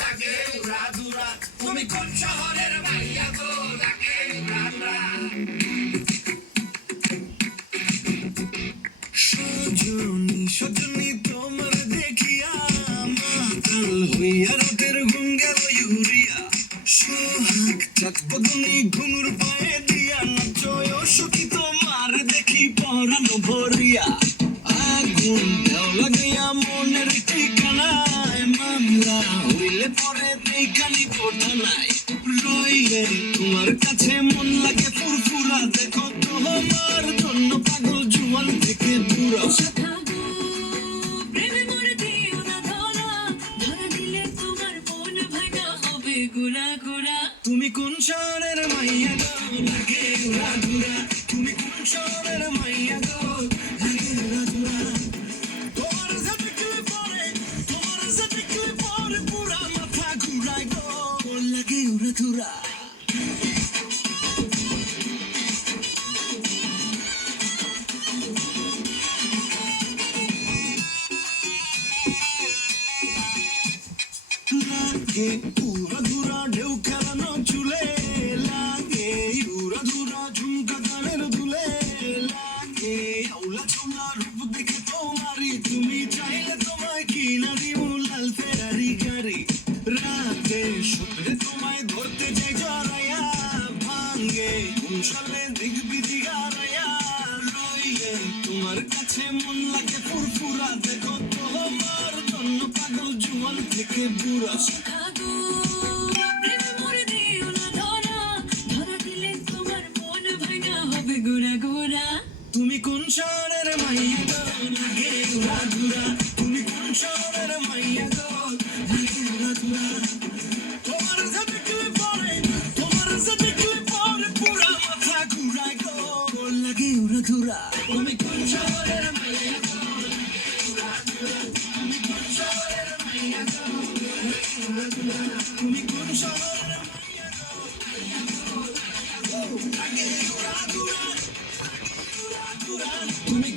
লাগে উড়াধুরা তুমি কোন শহরের মাইয়া গো লাগে উড়াধুরা সজনী সজনী তোমার দেখিয়া মাতাল হইয়া রাতের ঘুম গেল ইউরিয়া সোহাগ চাঁদ বদনী ঘুঙুর পায়ে দিয়া নাচয় সখী তোমার দেখি পরানো ভরিয়া আগুন দেও লাগাইয়া মনের ঠিকানায় মামলা হইলে পরে দেখানি পড়া নাই রইলে তোমার কাছে মন লাগে ফুরফুরা দেখো তোমার জন্য পাগল জুয়ান থেকে বুড়া তুমি কোন শহরের মাইয়া গো লাগে উড়াধুরা তুমি কোন শহরের মাইয়া গো লাগে উড়াধুরা তোমার যে দেখলে পরে পুরা মাথা ঘুরায় গো লাগে উড়াধুরা লাগে উড়াধুরা ঢেউ খেলানো চুলে লাগে উড়াধুরা ঝুমকা গানের দুলে লাগে আউলা চৌলা রূপ দেখে তোমারি তুমি চাইলে তোমায় কিনা দিও লাল ফেরারি গাড়ি রাতে স্বপ্নে তোমায় ধরতে যাই জড়াইয়া ভাঙ্গে ঘুমসালে দেখবি দিগারাইয়া রইলে তোমার কাছে মন লাগে ফুরফুরা দেখো তোমার জন্য পাগল জুয়ান থেকে বুড়া তুমি কোন শহরের মাইয়া গো লাগে উড়াধুরা তুমি কোন শহরের মাইয়া গো লাগে উড়াধুরা তোমার যে দেখলে পরে পুরা মাথা ঘুরায় গো লাগে উড়াধুরা তুমি কোন শহরের মাইয়া গো লাগে উড়াধুরা তুমি কোন শহরের মাইয়া গো লাগে উড়াধুরা তুমি কোন শহরের মাইয়া গো লাগে উড়াধুরা তুমি